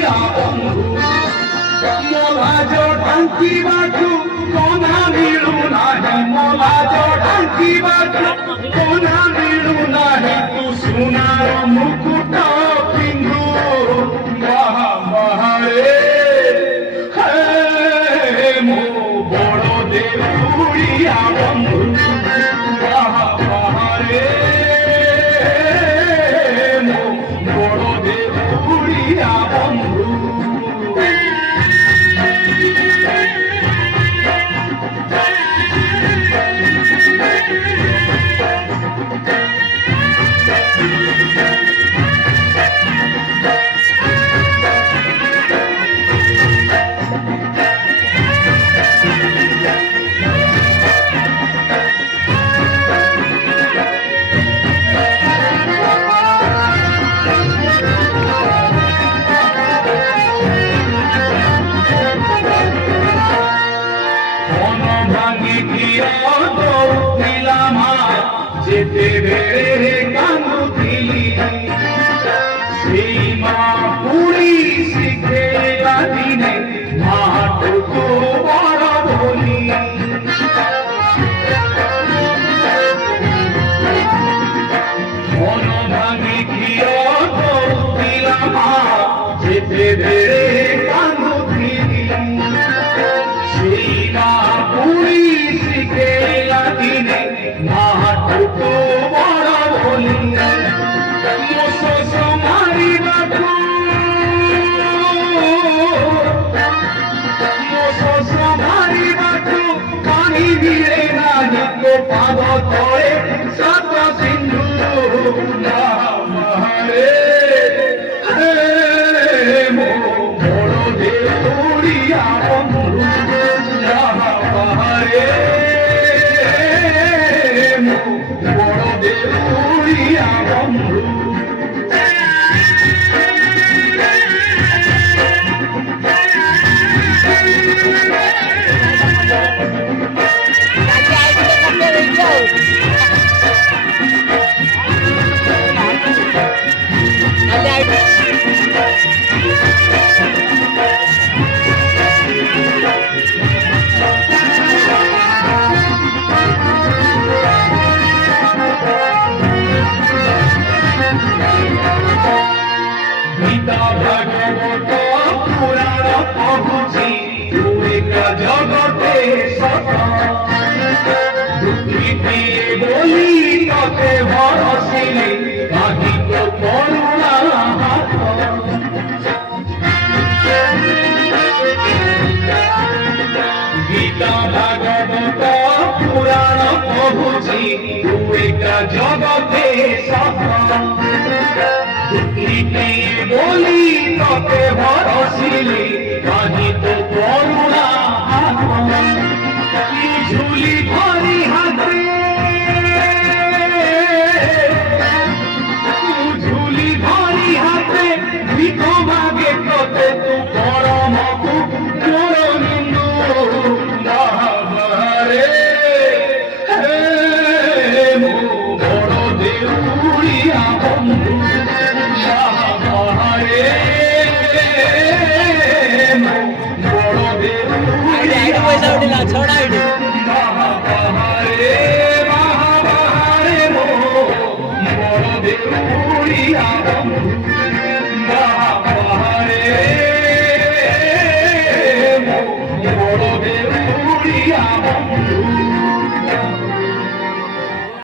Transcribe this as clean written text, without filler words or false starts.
দেউড়িয়া বন্ধু মলাজ ঢাঙ্কিবাকু কোনা মিলু নাহি মলাজ ঢাঙ্কিবাকু কোনা মিলু নাহি তু সোনার মুকুট পিন্ধু মহা মহারে হে মো বড় দেউড়িয়া বন্ধু মহা মহারে মো বড় দেউড়িয়া বন্ধু যেতে বেড়ে কান্দুতিলি সেই মা পুরী শিখে দিনে মাটুকু বড় বলি মন ভাঙি ঘিয় দিলাম যেতে বেড়ে কান্দুতিলি সেই মা পুরী শিখে দিনে মাটুকু বড় বলি মোসস মারিবাকু মোসস মারিবাকু পানি দিলে নাহি তো পাদ তଳେ সাত সিন্ধু মহারে হে মো বড় দেউড়িয়া বন্ধু মহারে বড় দেউড়িয়া বন্ধু গীতা ভাগবত পুরাণ পঢ়ুছি তুমিকা জগতে সত পৃথিবীয়ে বলি ততে ভরসিলে কাহি তো করুণা হাত গীতা ভাগবত পুরাণ পঢ়ুছি তুমিকা জগতে সত বলি ততে ভরসিলে কাহি তো করুণা ঝুলি ভরি হাতে ঝুলি ভরি হাতে ভিখ মাগে ততে তু পরম মোর নিন্দু মহারে হে মো বড় দেউড়িয়া বন্ধু छोड़ा মহারে মো বড় দেউড়িয়া বন্ধু